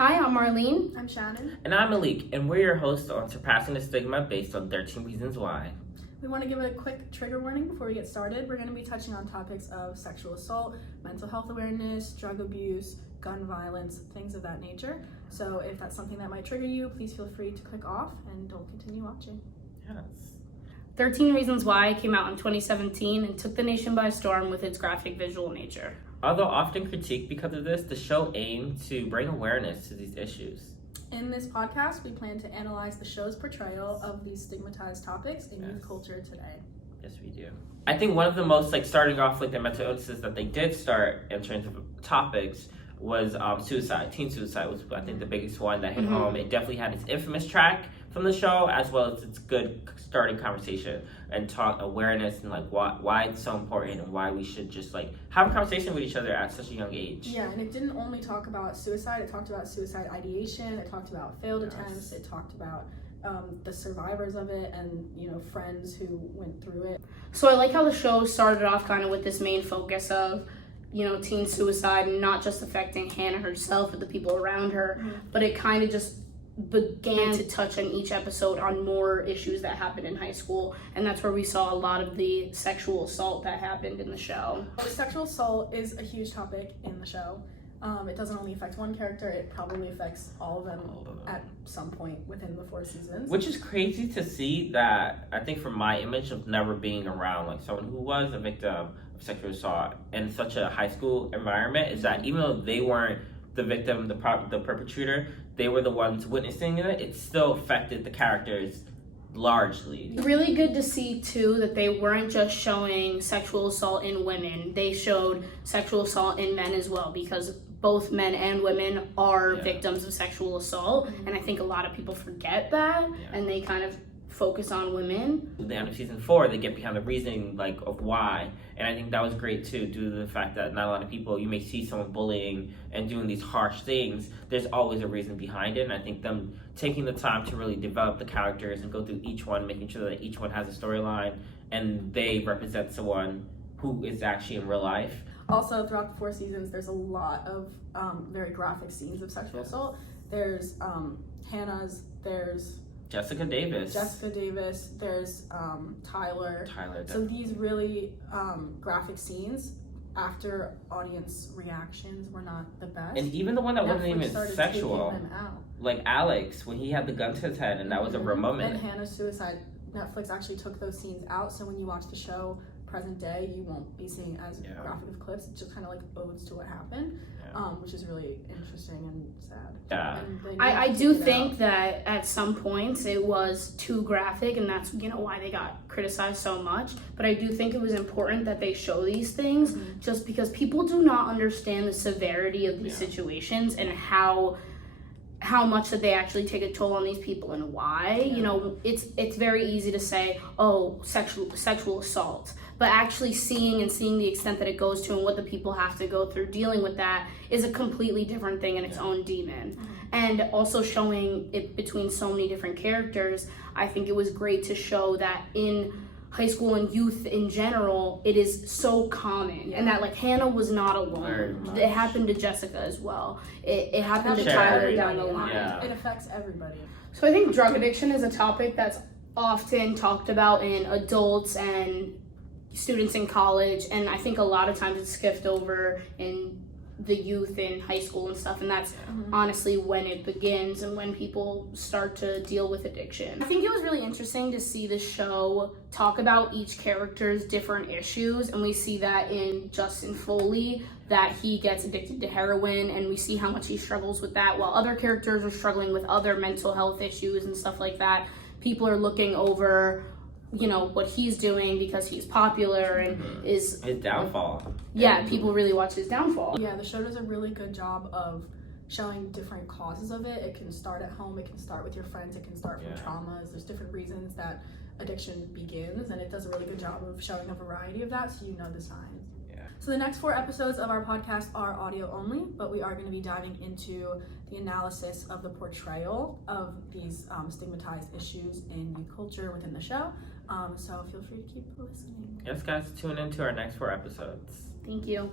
Hi, I'm Marlene. I'm Shannon. And I'm Malik, and we're your hosts on Surpassing the Stigma based on 13 Reasons Why. We want to give a quick trigger warning before we get started. We're going to be touching on topics of sexual assault, mental health awareness, drug abuse, gun violence, things of that nature. So if that's something that might trigger you, please feel free to click off and don't continue watching. Yes. 13 Reasons Why came out in 2017 and took the nation by storm with its graphic visual nature. Although often critiqued because of this, the show aimed to bring awareness to these issues. In this podcast, we plan to analyze the show's portrayal of these stigmatized topics in youth culture today. Yes, we do. I think one of the most, starting off the mental illnesses that they did start in terms of topics was suicide. Teen suicide was, I think, the biggest one that hit home. It definitely had its infamous track from the show, as well as its good starting conversation and talk awareness and why it's so important and why we should just have a conversation with each other at such a young age. Yeah, and it didn't only talk about suicide. It talked about suicide ideation. It talked about failed attempts. It talked about the survivors of it and friends who went through it. So I like how the show started off kind of with this main focus of teen suicide, and not just affecting Hannah herself but the people around her, but it kind of just began to touch on each episode on more issues that happened in high school, and that's where we saw a lot of the sexual assault that happened in the show. Sexual assault is a huge topic in the show. It doesn't only affect one character, it probably affects all of them at some point within the 4 seasons. Which is crazy to see that, I think, from my image of never being around someone who was a victim of sexual assault in such a high school environment, is that even though they weren't the victim, the perpetrator, they were the ones witnessing it, it still affected the characters largely. Really good to see too that they weren't just showing sexual assault in women, they showed sexual assault in men as well, because both men and women are victims of sexual assault, and I think a lot of people forget that, and they kind of focus on women. At the end of season 4, they get behind the reasoning of why, and I think that was great too, due to the fact that not a lot of people, you may see someone bullying and doing these harsh things, there's always a reason behind it, and I think them taking the time to really develop the characters and go through each one, making sure that each one has a storyline and they represent someone who is actually in real life. Also, throughout the 4 seasons, there's a lot of very graphic scenes of sexual assault. There's Hannah's, there's Jessica Davis, there's Tyler. So these really graphic scenes, after audience reactions, were not the best. And even the one that wasn't even sexual, like Alex, when he had the gun to his head, and that was a real moment. And Hannah's suicide, Netflix actually took those scenes out, so when you watch the show present day, you won't be seeing as graphic of clips. It's just kind of odes to what happened, which is really interesting and sad. Yeah. And I do think that at some points it was too graphic, and that's why they got criticized so much. But I do think it was important that they show these things, just because people do not understand the severity of these situations and how much that they actually take a toll on these people and why. It's very easy to say, oh, sexual assault, but actually seeing the extent that it goes to and what the people have to go through dealing with that is a completely different thing in its own demon. And also showing it between so many different characters, I think it was great to show that in high school and youth in general, it is so common, and that Hannah was not alone. It happened to Jessica as well. It happened to Tyler down the line. It affects everybody. So I think drug addiction is a topic that's often talked about in adults and students in college, and I think a lot of times it's skipped over in the youth in high school and stuff, and that's honestly when it begins and when people start to deal with addiction. I think it was really interesting to see the show talk about each character's different issues, and we see that in Justin Foley, that he gets addicted to heroin, and we see how much he struggles with that, while other characters are struggling with other mental health issues and stuff like that. People are looking over what he's doing because he's popular and is his downfall. People really watch his downfall. Yeah, the show does a really good job of showing different causes of it. It can start at home, it can start with your friends, it can start from traumas. There's different reasons that addiction begins, and it does a really good job of showing a variety of that, so you know the signs. So the next 4 episodes of our podcast are audio only, but we are going to be diving into the analysis of the portrayal of these stigmatized issues in youth culture within the show. So feel free to keep listening. Yes, guys, tune in to our next 4 episodes. Thank you.